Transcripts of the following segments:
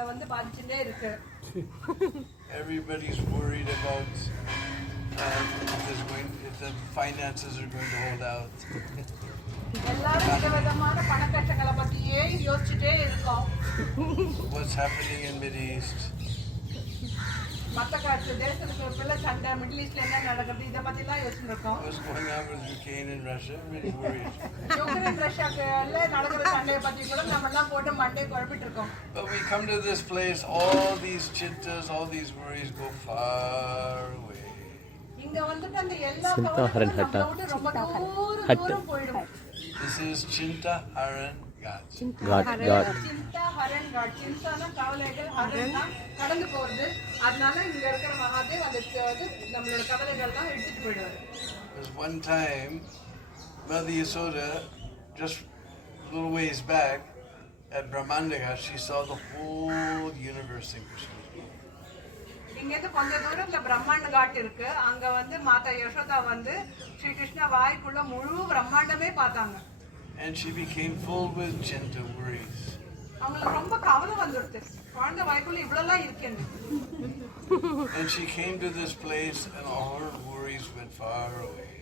அவங்கள வந்து பாதிச்சுட்டே இருக்கு. Everybody's worried about if the finances are going to hold out. எல்லாரும் விதவிதமான பண கஷ்டங்களை பத்தியே யோசிச்சுட்டே இருக்கோம். What's happening in Middle East? மற்ற தேசத்துக்குள்ள சண்டை, மிடில் ஈஸ்ட்ல என்ன நடக்குது, இதை பத்தி எல்லாம் யோசிச்சுட்டு இருக்கோம். What's going on with Ukraine and Russia? Really worried. Ukraine ரஷ்யாக்குள்ள நடக்கிற சண்டையை பத்தி கூட நம்ம எல்லாம் போட்டு மண்டே குழப்பிட்டு இருக்கோம். But we come to this place, all these chintas, all these worries go far away. இங்க வந்துட்டு அந்த எல்லா கவலைகளும் நம்மள விட்டு ரொம்ப தூரம் போயிடும். This is Chinta, Haran, God. God. Chinta, Haran, God. Chintaனா கவலைகள், ஹரன்னா கடந்து போறது. அதனால இங்க இருக்கிற மகாதேவ் அது நம்மளோட கவலைகள்லாம் எடுத்துட்டு போயிடுவாரு. There's one time, Mother Yasoda, just a little ways back, at Brahmandaka, she saw the whole universe in Krishna. இங்கேருந்து கொஞ்ச தூரத்துல பிரம்மாண்ட காட் இருக்கு. அங்க வந்து மாதா யசோதா வந்து ஸ்ரீ கிருஷ்ண வாய்க்குள்ள முழு பிரம்மாண்டமே பார்த்தாங்க. And she became full with Chinta worries. அவங்களுக்கு ரொம்ப கவலை வந்துடுது, குழந்தை வாய்க்குள்ள இவ்வளவுலாம் இருக்கேன்னு. And she came to this place and all her worries went far away.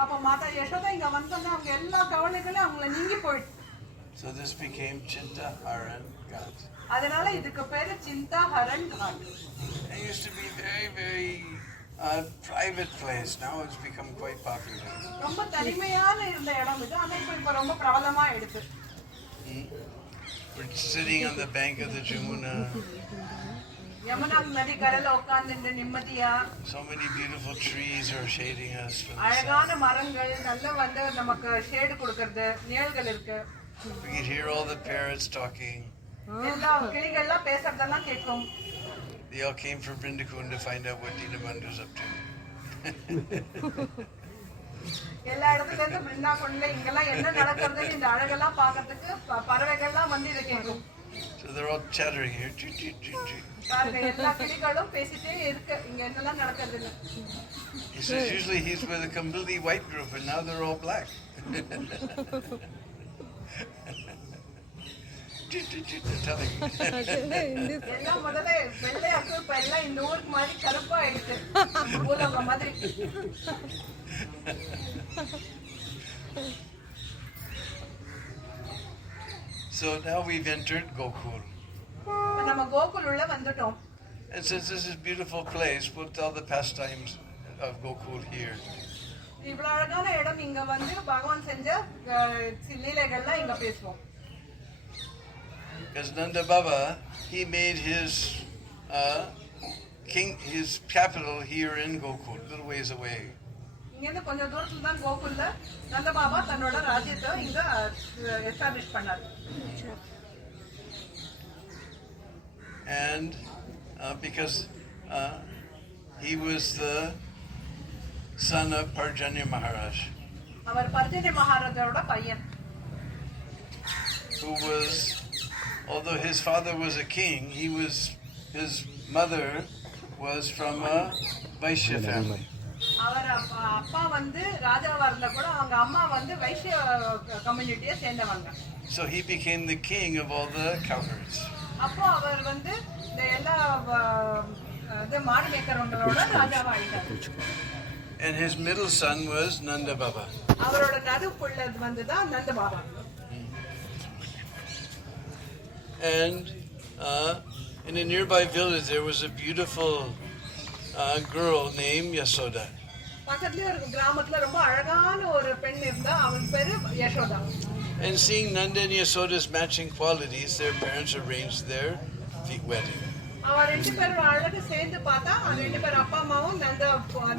அப்ப மாதா யசோதா இங்க வந்தோன்னா அவங்க எல்லா கவலைகளும் அவங்கள நீங்கி போயிடுச்சு. So this became Chinta, Haran, God. அதனால இதுக்கு பேரு Chinta Haran Ghat. It used to be very, very private place. Now it's become quite popular. ரொம்ப தனிமையான இருந்த இடம் இது, ஆனா இப்ப ரொம்ப பிரபலமா எடுத்து. We're sitting on the bank of the Jamuna. Yamuna நதி கரையில உட்கார்ந்து நிம்மதியா. So many beautiful trees are shading us from the sun. அழகான மரங்கள் நல்ல வந்து நமக்கு ஷேட் கொடுக்கிறது, நிழல்கள் இருக்கு. We can hear all the parrots talking. எல்லா கிளிகள்லாம் பேசுறதெல்லாம் கேட்கும். They all came from Vrindakun to find out what Dinabandhu's up to. எல்லா இடத்துல இருந்து பிருந்தாகுன்ல இங்கெல்லாம் என்ன நடக்கிறதுன்னு இந்த அழகெல்லாம் பார்க்கிறதுக்கு பறவைகள்லாம் வந்து இதை கேட்கும். So they're all chattering here. பாருங்க எல்லா கிளிகளும் பேசிட்டே இருக்கு, இங்க என்னெல்லாம் நடக்கிறதுன்னு. He says usually he's with a completely white group and now they're all black. எல்லாம் முதல்ல வெள்ளையா இருக்கு, இப்ப எல்லாம் இந்த ஊருக்கு மாதிரி கருப்பா ஆயிடுச்சு, பூலோகம் மாதிரி. So now we've entered Gokul. நம்ம கோகுல் உள்ள வந்துட்டோம். And since this is a beautiful place, we'll tell the pastimes of Gokul here. இவ்வளவு அழகான இடம் இங்க வந்து பகவான் செஞ்ச லீலைகள்லாம் இங்க பேசுவோம். Because Nanda Baba, he made his his capital here in Gokul, a little ways away. இங்கிருந்து கொஞ்சம் தூரத்துல தான் கோகுல்ல நந்த பாபா தன்னோட ராஜ்யத்தை இங்க எஸ்டாப்லிஷ் பண்ணார். And because he was the son of Parjanya Maharaj, அவர் பர்ஜன்ய மகாராஜாவோட பையன். who was, although his father was a king, his mother was from a Vaishya family. அவர் அப்பா வந்து ராஜாவா இருந்தா கூட அவங்க அம்மா வந்து வைஷ்ய கம்யூனிட்டியை சேர்ந்தவங்க. So he became the king of all the cowherds. அப்போ அவர் வந்து இந்த எல்லா மாடு மேய்க்கிறவங்களோட ராஜாவா ஆயிட்டார். And his middle son was Nanda Baba. அவரோட நடு பிள்ளை வந்து தான் நந்த Baba. And in a nearby village there was a beautiful girl named Yasoda. பக்கத்துல ஒரு கிராமத்துல ரொம்ப அழகான ஒரு பெண் இருந்தா, அவன் பேரு Yashoda. And seeing Nanda and Yasoda's matching qualities, their parents arranged their wedding. அவன் ரெண்டு பேரும் அழகு சேர்ந்து பார்த்தா, அந்த ரெண்டு பேரும் அப்பா அம்மாவும்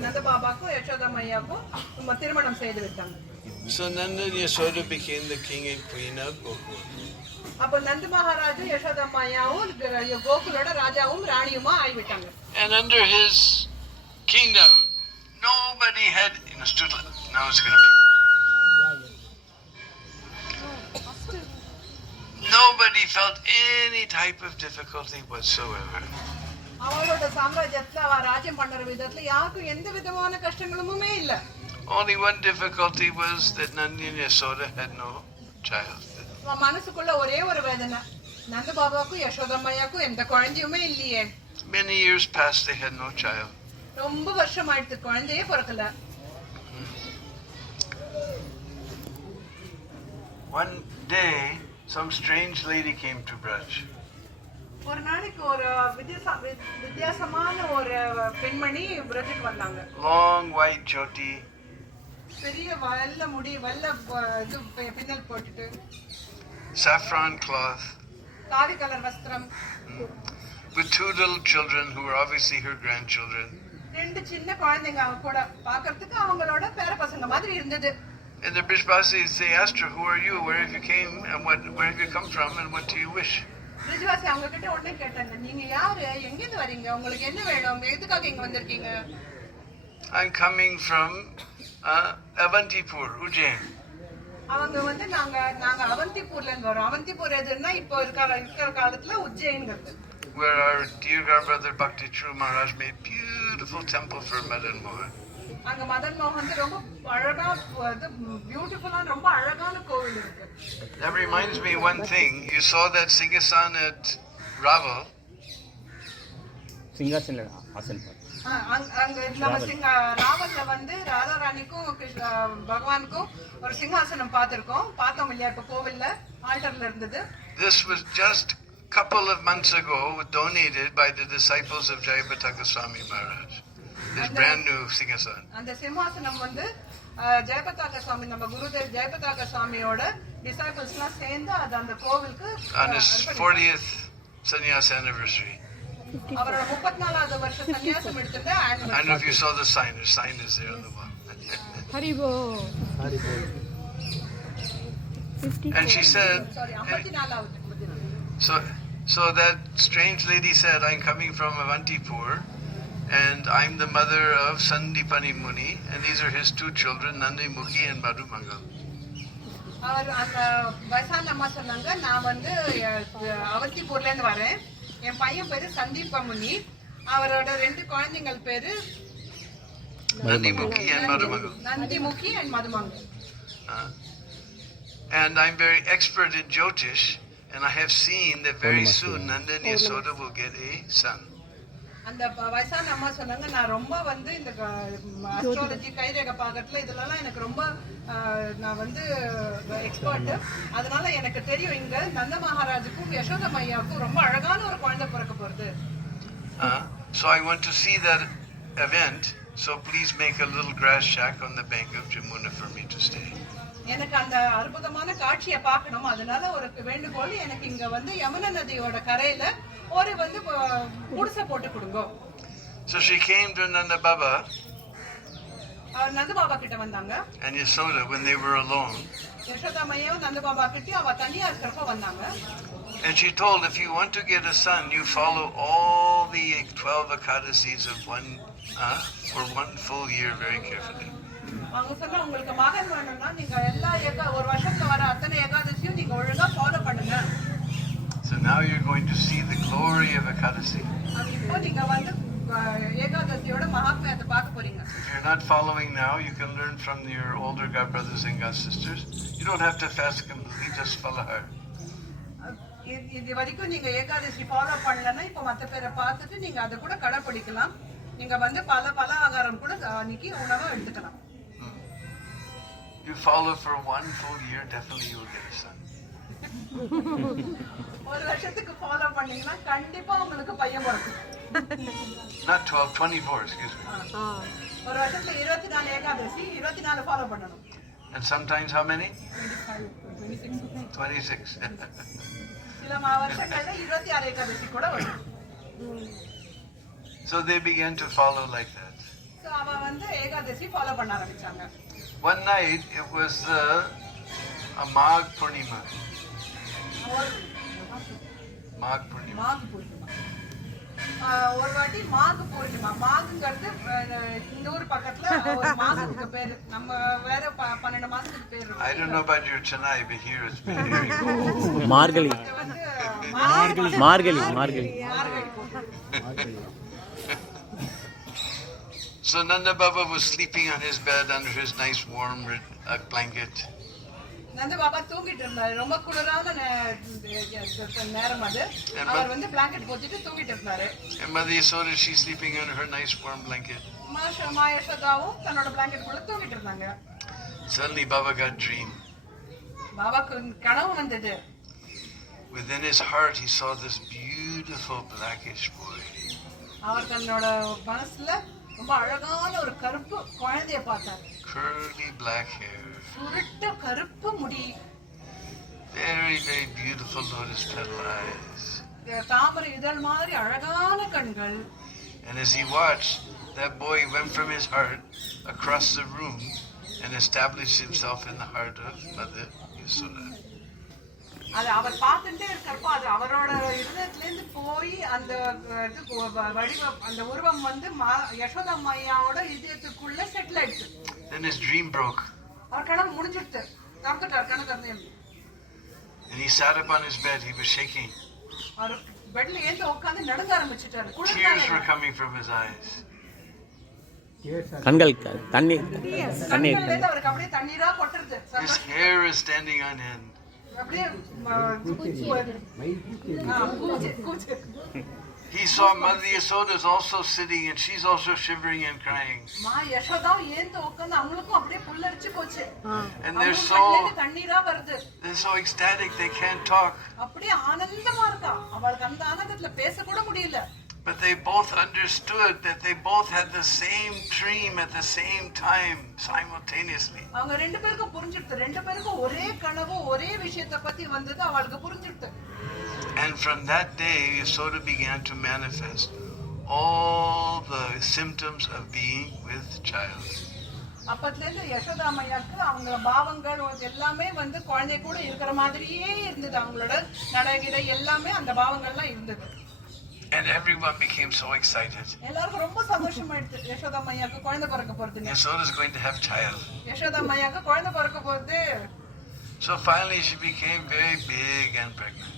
நந்த பாபாக்கும் யசோதா மையாக்கும் திருமணம் செய்து விட்டாங்க. So Nanda and Yasoda became the king and queen of Gokul. அப்ப நந்த மகாராஜா யசோதா மையாவும் கோகுலோட ராஜாவும் ராணியுமா ஆயிவிட்டாங்க. And under his kingdom, nobody had now it's going to be. Nobody felt any type of difficulty whatsoever. அவரோட சாம்ராஜ்யத்துல அவ ராஜ்யம் பண்ற விதத்துல யாருக்கும் எந்த விதமான கஷ்டங்களுமே இல்ல. Only one difficulty was that Nanda and Yasoda had no child. மனசுக்குள்ள ஒரே ஒரு வேதனை, நந்த பாபாவுக்கும் யசோதம்மையாக்கும் எந்த குழந்தையுமே இல்லையே. Many years passed, they had no child. ரொம்ப வருஷம் ஆயிடுத்து, குழந்தையே பிறக்கல. One day, some strange lady came to Braj. ஒரு நாளைக்கு ஒரு வித்தியாசமான ஒரு பெண்மணி பிரஜுக்கு வந்தாங்க. Long white jyoti. பெரிய வெள்ளை முடி, வெள்ளை இது பின்னல் போட்டுட்டு. Saffron cloth. காவி கலர் வஸ்திரம். With two little children who were obviously her grandchildren. ரெண்டு சின்ன குழந்தைங்க அவங்க கூட, பார்க்கிறதுக்கு அவங்களோட பேர பசங்க மாதிரி இருந்தது. In the Brajvasis, they asked her, "Who are you? Where have you came? And where have you come from? And what do you wish?" பிரிஜ்வாசி அவங்க கிட்ட உடனே கேட்டாங்க, நீங்க யாரு, எங்க இருந்து வரீங்க, உங்களுக்கு என்ன வேணும், எதுக்காக இங்க வந்திருக்கீங்க? I'm coming from Avantipur, Ujjain. அவங்க வந்து நாங்க அவந்திப்பூர்ல இருந்து வரோம். அவந்திப்பூர் எதுன்னா இப்போ இருக்கிற காலத்துல உஜ்ஜயின்ங்கிறது. Where our dear godbrother Bhakti True Maharaj made beautiful temple for Madan Mohan. அங்க மதன் மோகன் ரொம்ப அழகா, பியூட்டிஃபுல்லா ரொம்ப அழகான கோவில் இருக்கு. That reminds me one thing. You saw that Singhasan at Raval. Singhasan Asan. அங்க நம்ம ராவல்ல வந்து ராதா ராணிக்கும் பகவானுக்கும் ஒரு சிங்காசனம் பார்த்தோம் இல்லையா, இப்ப கோவில்ல ஆல்டர்ல இருந்தது. This was just couple of months ago donated by the disciples of Jayapataka Swami Maharaj. This brand new Singhasan. அந்த சிம்மாசனம் வந்து ஜெயபதாக்க சுவாமி, நம்ம குருதேவ் ஜெயபதாக்க சுவாமியோட டிசைபிள்ஸ்லாம் சேர்ந்து அது அந்த கோவிலுக்கு on his 40th sannyas anniversary. அவரோட 34வது வருஷ சன்னியாசம் எடுத்தது. I don't know if you saw the sign. The sign is there on the wall. Haribo. And she said, sorry, 54வது. so that strange lady said, I'm coming from Avantipur, and I'm the mother of Sandipani Muni, and these are his two children, Nandimukhi and Madhumangal. அவர் அந்த வயசான அம்மா சொன்னாங்க, நான் வந்து அவந்திப்பூர்ல இருந்து வரேன், என் பையன் பேரு சந்தீப முனி, அவரோட ரெண்டு குழந்தைகள் பேரு Nandimukhi and Madhumangal. நந்திமுகி and மதுமங்கல். And I'm very expert in Jyotish, and I have seen that very soon Nanda and Yasoda will get a son. அந்த வயசான அம்மா சொன்னாங்க, நான் ரொம்ப வந்து இந்த அஸ்ட்ராலஜி கைரேகை பார்க்கறதுல இதெல்லாம் எனக்கு ரொம்ப நான் வந்து எக்ஸ்பர்ட். அதனால எனக்கு தெரியும் இங்க நந்த மகாராஜுக்கும் யசோத மையாவுக்கும் ரொம்ப அழகான ஒரு குழந்தை பிறக்க போறது. So I want to see that event, so please make a little grass shack on the bank of Jamuna for me to stay. எனக்கு அந்த அற்புதமான காட்சியை பார்க்கணும், அதனால ஒரு வேண்டுகோள், எனக்கு இங்க வந்து யமுனா நதியோட கரையில ஒரு வந்து குடிசை போட்டு கொடுங்க. So she came to Nanda Baba நந்த பாபா கிட்ட வந்தாங்க. and Yasoda when they were alone. Yashoda மையாவும் நந்த பாபா கிட்ட அவ தனியா இருக்கிறப்ப வந்தாங்க. And she told, if you want to get a son, you follow all the 12 Ekadasis of for one full year very carefully. அவங்க சொன்னா, உங்களுக்கு மகன் வேணும்னா நீங்க எல்லா ஒரு வருஷத்துல வர அத்தனை ஏகாதசியும் நீங்க ஒழுங்கா ஃபாலோ பண்ணுங்க. So now you're going to see the glory of Ekadasi. இப்போ நீங்க வந்து ஏகாதசியோட மகாத்மியத்தை பார்க்க போறீங்க. If you're not following now, you can learn from your older god brothers and god sisters. You don't have to fast completely, just follow her. இது வரைக்கும் நீங்க ஏகாதசி ஃபாலோ பண்ணலன்னா இப்போ மற்ற பேரை பார்த்துட்டு நீங்க அதை கூட கடைப்பிடிக்கலாம். நீங்க வந்து பல ஆகாரம் கூட அன்னைக்கு உணவை எடுத்துக்கலாம். You follow for one full year, definitely you will get a son. ஒரு வருஷத்துக்கு ஃபாலோ பண்ணீங்கன்னா கண்டிப்பா உங்களுக்கு பையன் பிறக்கும். Not 12, 24, excuse me. ஒரு வருஷத்துல 24 ஏகாதசி, 24 ஃபாலோ பண்ணணும். And sometimes how many? 26. 26. சில வருஷங்கள்ல 26 ஏகாதசி கூட வரும். So they began to follow like that. So அவ வந்து ஏகாதசி ஃபாலோ பண்ண ஆரம்பிச்சாங்க. One night it was a Magh Purnima. Magh Purnima. ஒரு வாட்டி மாக பூர்ணிமா, மாகுங்கிறது இந்த ஊர் பக்கத்துல ஒரு மாசத்துக்கு பேரு, நம்ம வேற 12 மாசத்துக்கு பேரு. I don't know about your Chennai, but here it's been very cold. Margali. So Nanda Baba was sleeping on his bed under his nice warm blanket. நந்த பாபா தூங்கிட்டு இருந்தாரு. ரொம்ப குளிரான நேரம் அது. அவர் வந்து பிளாங்கெட் போத்திட்டு தூங்கிட்டு இருந்தாரு. And Mother Yasoda, she's sleeping under her nice warm blanket. யசோதாவும் தன்னோட பிளாங்கெட் குள்ள தூங்கிட்டு இருந்தாங்க. Suddenly Baba got a dream. பாபாக்கு கனவு வந்தது. Within his heart he saw this beautiful blackish boy. அவர் தன்னோட மனசுல ரொம்ப அழகான ஒரு கருப்பு குழந்தையை பார்த்தார். Curly black hair. சுருட்ட கருப்பு முடி. Very, very beautiful lotus petal eyes. தாமரை இதழ் மாதிரி அழகான கண்கள். And as he watched, that boy went from his heart across the room and established himself in the heart of Mother Yasoda. அது அவர் பார்த்துட்டே இருக்கப்போ அது அவரோட இதயத்திலேருந்து போய் அந்த வடிவம் அந்த உருவம் வந்து யசோதா மையாவோட இதயத்துக்குள்ள செட்டில் ஆயிடுச்சு. Then his dream broke. அவர் கனவு முடிஞ்சிடுச்சு. திறந்துட்டார் கனவு. And he sat up on his bed. He was shaking. அவர் பெட்ல ஏந்து உட்கார்ந்து நடுங்க ஆரம்பிச்சிட்டாரு. Tears were coming from his eyes. கண்கள் தண்ணீர் கண்கள்ல அவருக்கு அப்படியே தண்ணீரா கொட்டுறது. His hair is standing on end. He saw Mother Yasoda is also sitting and she's also shivering and crying. And they're so ecstatic they can't talk. But they both understood that they both had the same dream at the same time, simultaneously. And from that day, Yasoda began to manifest all the symptoms of being with child. அப்பத்திலிருந்து யசோதா அம்மையாக்கு அவங்க பாவங்கள் எல்லாமே வந்து குழந்தை கூட இருக்கிற மாதிரியே இருந்தது. அவங்களோட நடகிட எல்லாமே அந்த பாவங்கள்லாம் இருந்தது. And everyone became so excited. எல்லாருக்கும் ரொம்ப சந்தோஷமாயிடுச்சு. யசோதா அம்மையாக்கு குழந்தை பிறக்க போகுது. Yasoda is going to have child. Yashoda அம்மையாக்கு குழந்தை பிறக்க போகுது. So finally she became very big and pregnant.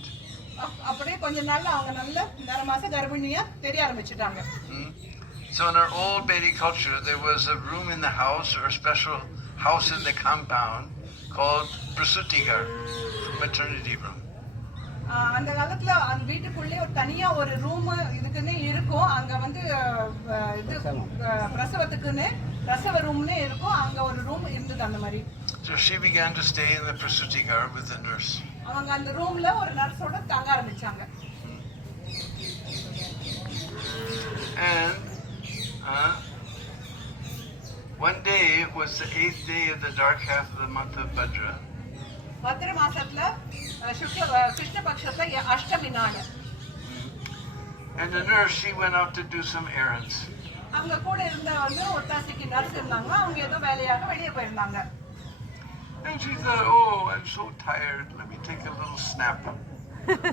அப்படியே கொஞ்ச நாள்ல அவங்க நல்ல நரமாச கர்ப்பிணியா தெரிய ஆரம்பிச்சிட்டாங்க. So in our old Vedic culture there was a room in the house or a special house in the compound called Prasuti-gar, maternity room. அந்த காலத்துல அந்த வீட்டுக்குள்ளே ஒரு தனியா ஒரு ரூம் இதுக்குன்னே இருக்கும். அங்க வந்து இது பிரசவத்துக்குன்னு பிரசவ ரூம்னே இருக்கும். அங்க ஒரு ரூம் இருந்தது அந்த மாதிரி. So she began to stay in the Prasuti-gar with the nurse. அவங்க அந்த ரூம்ல ஒரு நர்ஸோட தங்க ஆரம்பிச்சாங்க. And one day it was the 8th day of the dark half of the month of Bhadra. பத்ர மாசத்துல கிருஷ்ண பட்சத்துல அஷ்டமி நாள். And the nurse, she went out to do some errands. அவங்க கூட இருந்த வந்து ஒத்தாசிக்கு நர்ஸ் இருந்தாங்க. அவங்க ஏதோ வேலையாக வெளியே போயிருந்தாங்க. And she thought, oh, I'm so tired. Let me take a little snap.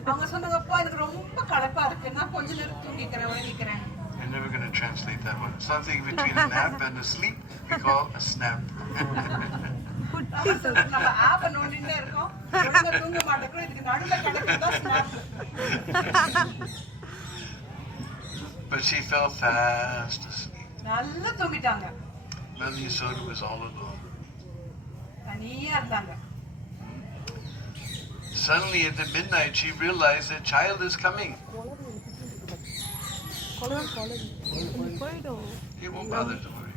அவங்க சொன்னாங்க, அப்பா எனக்கு ரொம்ப களைப்பா இருக்கு. நான் கொஞ்ச நேரம் தூங்கிக்கிறேன், உறங்கிக்கிறேன். I'm never going to translate that one. Something between a nap and a sleep we call a snap. நம்ம ஆப் நோண்டிட்டே இருக்கோம். ரொம்ப தூங்க மாட்டேங்கிறோம். இதுக்கு நடுவுல கிடைக்கிறதா snap. But she fell fast asleep. நல்லா தூங்கிட்டாங்க. Mother Yasoda was all alone. தனியா இருந்தாங்க. Suddenly at the midnight she realized that child is coming. He won't bother to worry.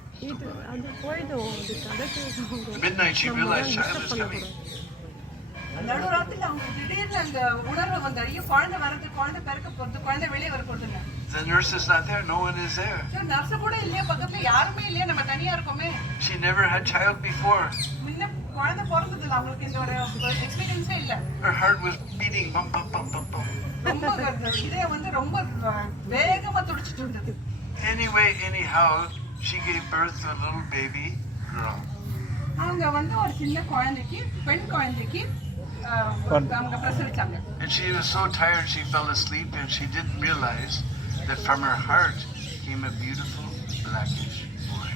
At midnight she realized child is coming. நடுராத்திரில அவங்க திடீர்னு அந்த உணர்வு வந்து ஐயோ குழந்தை வரது, குழந்தை பிறக்க போறது, குழந்தை வெளியே வர போறதுன்னு. The nurse is not there. No one is there. Nurse கூட இல்லையா, பக்கத்துல யாருமே இல்லையா, நம்ம தனியா இருக்கோமே. She never had child before. முன்ன குழந்தை பிறந்தது இல்ல, அவங்களுக்கு இந்த ஒரு எக்ஸ்பீரியன்ஸே இல்ல. Her heart was beating bum bum bum bum bum. ரொம்ப இதயம் வந்து ரொம்ப வேகமா துடிச்சிட்டு இருந்தது. Anyway, anyhow, she gave birth to a little baby girl. அவங்க வந்து ஒரு சின்ன குழந்தைக்கு, பெண் குழந்தைக்கு அவங்க பிரசவிச்சாங்க. And she was so tired she fell asleep and she didn't realize that from her heart came a beautiful blackish boy.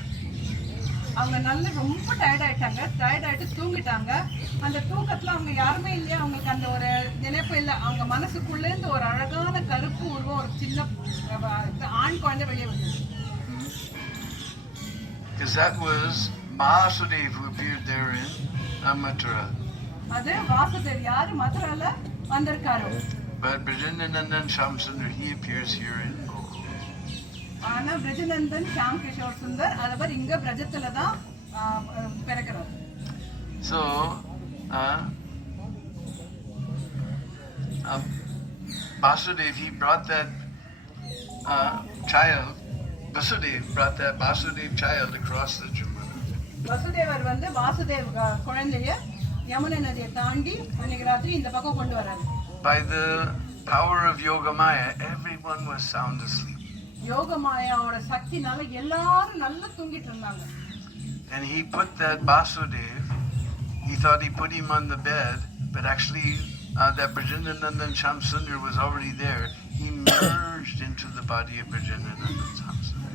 அவங்க நல்ல ரொம்ப டயர்ட் ஆயிட்டாங்க. டயர்ட் ஆயிட்டு தூங்கிட்டாங்க. அந்த தூக்கத்துல அவங்க யாருமே இல்லையா, அவங்களுக்கு அந்த ஒரு நினைப்பு இல்லை. அவங்க மனசுக்குள்ள இருந்து ஒரு அழகான கருப்பு உருவம், ஒரு சின்ன ஆண் குழந்தை வெளியே வந்தது. Because that was Mahadev who appeared there in Mathura. அது வாசுதேவ் யாரு மதுரால வந்திருக்காரு. But Brajanandan Shamsundar, he appears here in Gokul. ஆனா பிரஜநந்தன் ஷாம் கிஷோர் சுந்தர் அவர் இங்க பிரஜத்துல தான் பிறக்கிறார். So Vasudev, he brought that child. Vasudev brought that Vasudev child across the Jamuna. Vasudevar வந்து வாசுதேவ் குழந்தைய யமுனை நதியை தாண்டி அன்னைக்கு ராத்திரி இந்த பக்கம் கொண்டு வராரு. By the power of Yogamaya, everyone was sound asleep. யோகமாயாவோட சக்தினால எல்லாரும் நல்லா தூங்கிட்டு இருந்தாங்க. And he put that Vasudev, he thought he put him on the bed, but actually that Brajanandan Shamsundar was already there. He merged into the body of Brajanandan Shamsundar.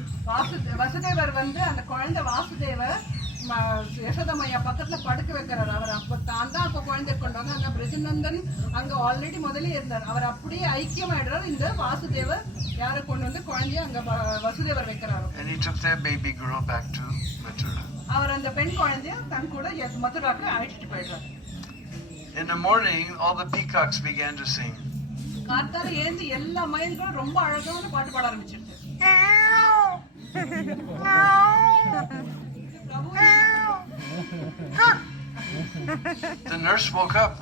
Vasudevar வந்து அந்த குழந்தை வாசுதேவர் யசோதமையா பக்கத்துல படுக்க வைக்கிறார். அவர் அப்ப தான் அப்ப குழந்தை கொண்டு வந்து அங்க பிரஜநந்தன் அங்க ஆல்ரெடி முதலே இருந்தார். அவர் அப்படியே ஐக்கியமாயிடுறாரு. இந்த வாசுதேவர் யாரை கொண்டு வந்து குழந்தைய அங்க வசுதேவர் வைக்கிறாரு. And he took that baby girl back to Mathura. அவர் அந்த பெண் குழந்தைய தன் கூட மதுராக்கு அழைச்சிட்டு போயிடுறாரு. In the morning, all the peacocks began to sing. காத்தால ஏந்து எல்லா மயில்களும் ரொம்ப அழகான பாட்டு பாட ஆரம்பிச்சிருச்சு. The nurse woke up.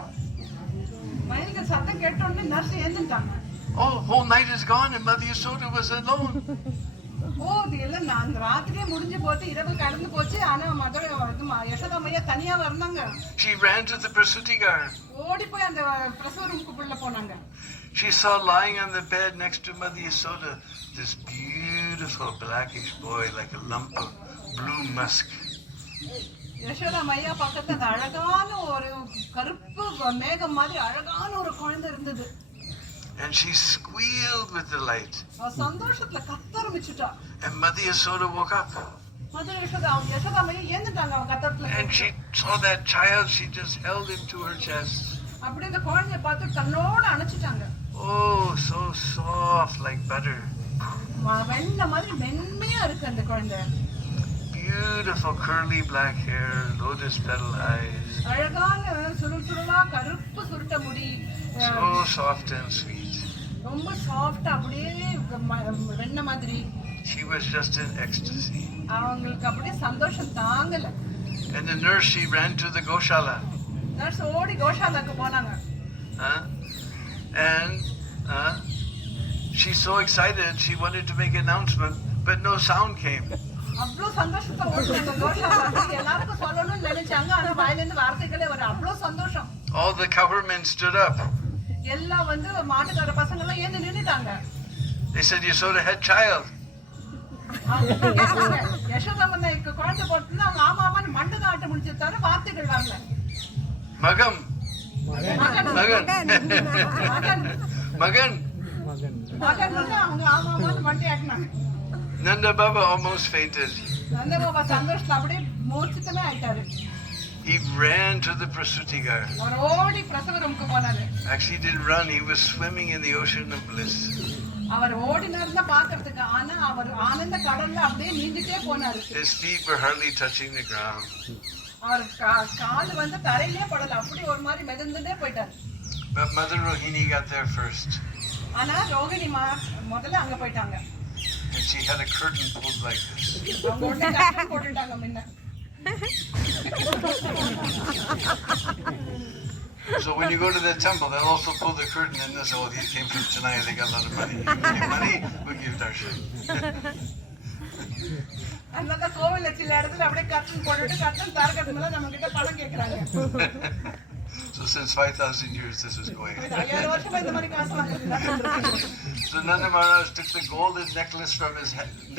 மயில்கள் சத்தம் கேட்ட உடனே நர்ஸ் ஏந்துட்டாங்க. Oh, whole night is gone and Mother Yasoda was alone. இது எல்லாம் அந்த ராத்திரியே முடிஞ்சு போச்சு, இரவு கடந்து போச்சு. ஆனா யசோதாமையா தனியா வந்தாங்க. She ran to the Prasuti garden. ஓடி போய் அந்த பிரசவ ரூமுக்குள்ள போனாங்க. She saw lying on the bed next to Mother Yasoda this beautiful blackish boy like a lump of blue musk. யசோதாமையா பக்கத்துல அழகான ஒரு கருப்பு மேகம் மாதிரி அழகான ஒரு குழந்தை இருந்தது. And she squealed with delight. சந்தோஷத்துல கத்த ஆரம்பிச்சுட்டா. And Mother Yasoda woke up. யசோதாமையா ஏந்துட்டாங்க அவங்க கத்தத்துல. And she saw that child. She just held him to her chest. அப்படி அந்த குழந்தைய பார்த்து தன்னோட அணைச்சிட்டாங்க. Oh, so soft like butter. வெண்ணெய் மாதிரி மென்மையா இருக்கு அந்த குழந்தை. Beautiful curly black hair, lotus petal eyes. அழகான சுருளா கருப்பு சுருட்ட முடி. So soft and sweet. ரொம்ப சாஃப்ட்டா அப்படியே வெண்ணெய் மாதிரி. She was just in ecstasy. அவங்களுக்கு அப்படியே சந்தோஷம் தாங்கல. And the nurse, she ran to the Goshala. Nurse ஓடி கோஷாலாக்கு போனாங்க. And she's so excited, she wanted to make an announcement, but no sound came. அவ்வளோ சந்தோஷத்தை ஓடுறாங்க கோஷாலாக்கு. எல்லாருக்கும் சொல்லணும்னு நினைச்சாங்க. ஆனா வாயிலிருந்து வார்த்தைகளே வர அவ்வளோ சந்தோஷம். All the cowhermen stood up. எல்லாம் வந்து மாட்டுக்கார பசங்க எல்லாம் ஏந்து நின்னுட்டாங்க. They said Yasoda had child. யசோதாமன்னைக்கு குழந்தை போட்டுன்னு அவங்க ஆமாமான்னு மண்டை ஆட்ட முடிச்சு தவிர வார்த்தைகள் வரல. Magam. மகன் அவங்க ஆமாமான்னு மண்டை ஆட்டினாங்க. Nanda Baba almost fainted. நந்த பாபா சந்தோஷத்துல அப்படியே மூர்ச்சித்தமே ஆயிட்டாரு. He ran to the Prasuti garden. அவர் ஓடி பிரசவ ரூமுக்கு போனாரு. Actually, he didn't run. He was swimming in the ocean of bliss. அவர் ஓடினாருன்னா பாக்கிறதுக்கு. ஆனா அவர் ஆனந்த கடல்ல அப்படியே நீந்திட்டே போனாரு. His feet were hardly touching the ground. அவர் கால் வந்து தரையிலே படல. அப்படி ஒரு மாதிரி மிதந்துட்டே போயிட்டாரு. But Mother Rohini got there first. ஆனா ரோகிணி முதல்ல அங்க போயிட்டாங்க. And she had a curtain pulled like this. அவங்க உடனே கர்டன் போட்டுட்டாங்க முன்ன. So when you go to the temple, they'll also pull the curtain and they'll say, oh, these came from Chennai, they got a lot of money. You give money, we'll give darshan. அதனால கோவில்ல சில இடத்துல அப்படியே கர்டன் போட்டுட்டு கர்டன் தரக்கிறதுனால நம்ம கிட்ட பணம் கேக்குறாங்க. So since 5,000 years this was going on. 5000 வருஷமா இந்த மாதிரி காசு வாங்குறாங்க. So Nanda Maharaj took the golden necklace from his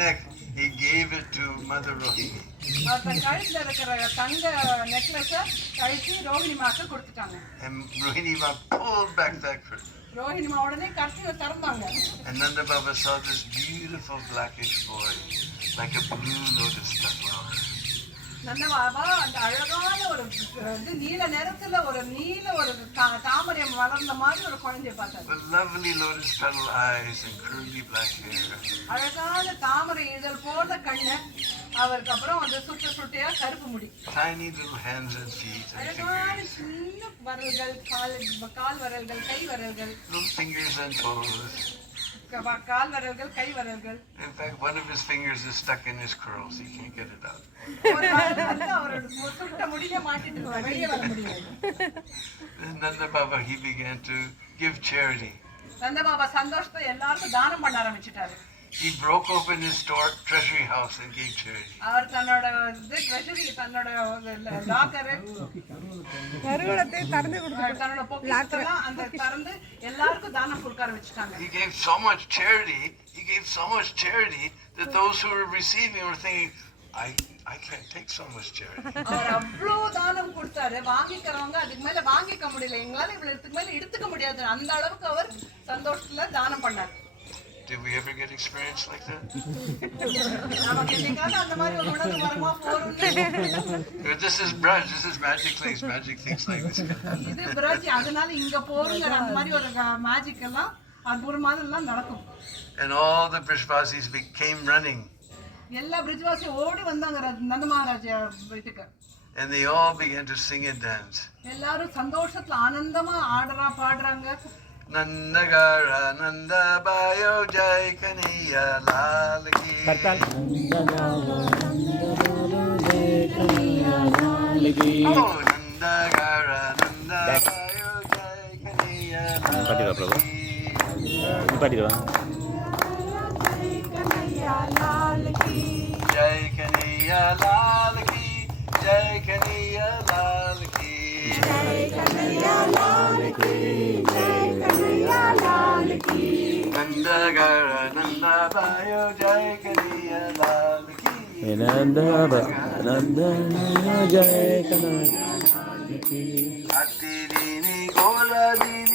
neck. He gave it to Mother Rohini. அவர் கழுத்துல இருக்கிற தங்க நெக்லஸ கழிச்சு ரோஹிணி மாக்கு கொடுத்துட்டாங்க. And Rohini Ma pulled back that curtain. Rohini மா உடனே கர்த்தியை திறந்தாங்க. And Nanda Baba saw this beautiful blackish boy, like a blue lotus flower. நந்த பாபா அந்த அழகான ஒரு இது நீல நேரத்துல ஒரு நீல ஒரு தாமரை வளர்ந்த மாதிரி ஒரு குழந்தைய பார்த்தாரு. With lovely lotus petal eyes and curly black hair. அழகான தாமரை இதழ் போல கண்ணு, அவருக்கு அப்புறம் அந்த சுட்டையா கருப்பு முடி. Tiny little hands and feet and அழகான fingers. சின்ன வரல்கள், கால் வரல்கள், கை வரல்கள். Little fingers and toes. கால் வரல்கள், கை வரல்கள். In fact, one of his fingers is stuck in his curls. He can't get it out. ஒரு வந்து அவரோட சுட்ட முடியில மாட்டிட்டு இருக்காரு, வெளியே வர முடியாது. Then Nanda Baba, he began to give charity. நந்த பாபா சந்தோஷத்தை எல்லாருக்கும் தானம் பண்ண ஆரம்பிச்சிட்டாரு. He broke open his treasury house and gave charity. அவர் தன்னோட ட்ரெஷரி, தன்னோட லாக்கர், கருவூலத்தை திறந்து கொடுத்தாரு. தன்னோட பொக்கிஷத்தெல்லாம் அந்த திறந்து எல்லாருக்கும் தானம் கொடுக்க ஆரம்பிச்சிட்டாங்க. He gave so much charity. He gave so much charity that those who were receiving were thinking, I can't take so much charity. அவர் அவ்வளவு தானம் கொடுத்தாரு, வாங்கிக்கிறவங்க அதுக்கு மேல வாங்கிக்க முடியல, எங்களால இவ்வளவுக்கு மேல எடுத்துக்க முடியாது, அந்த அளவுக்கு அவர் சந்தோஷத்துல தானம் பண்ணார். Did we ever get experience like that? நமக்கு என்னைக்காவது அந்த மாதிரி ஒரு உணர்வு வருமா போறோம்னு. This is Braj. This is magic things like this. இது பிரஜ், அதனால இங்க போறோங்கிற அந்த மாதிரி ஒரு மேஜிக் எல்லாம் அற்புதமான எல்லாம் நடக்கும். And all the Brajvasis came running. எல்லா பிரிஜ்வாசி ஓடி வந்தாங்க நந்த மகாராஜா வீட்டுக்கு. And they all began to sing and dance. எல்லாரும் சந்தோஷத்துல ஆனந்தமா பாடுறாங்க. Nandagara Nanda Bayo Jai Kanaya Lal Ki. Oh, Nandagara Nanda Bayo Jai Kanaya Lal Ki. Jai Kanaya Lal Ki. Jai Kanaya Lal Ki. Jai Kanaya Lal Ki. Jai Kanaya Lal Ki. Nandagara Nanda Bayo Jai Kanaya Lal Ki. Nanda Jai Kanaya Lal Ki. Ati Dini Gola Dini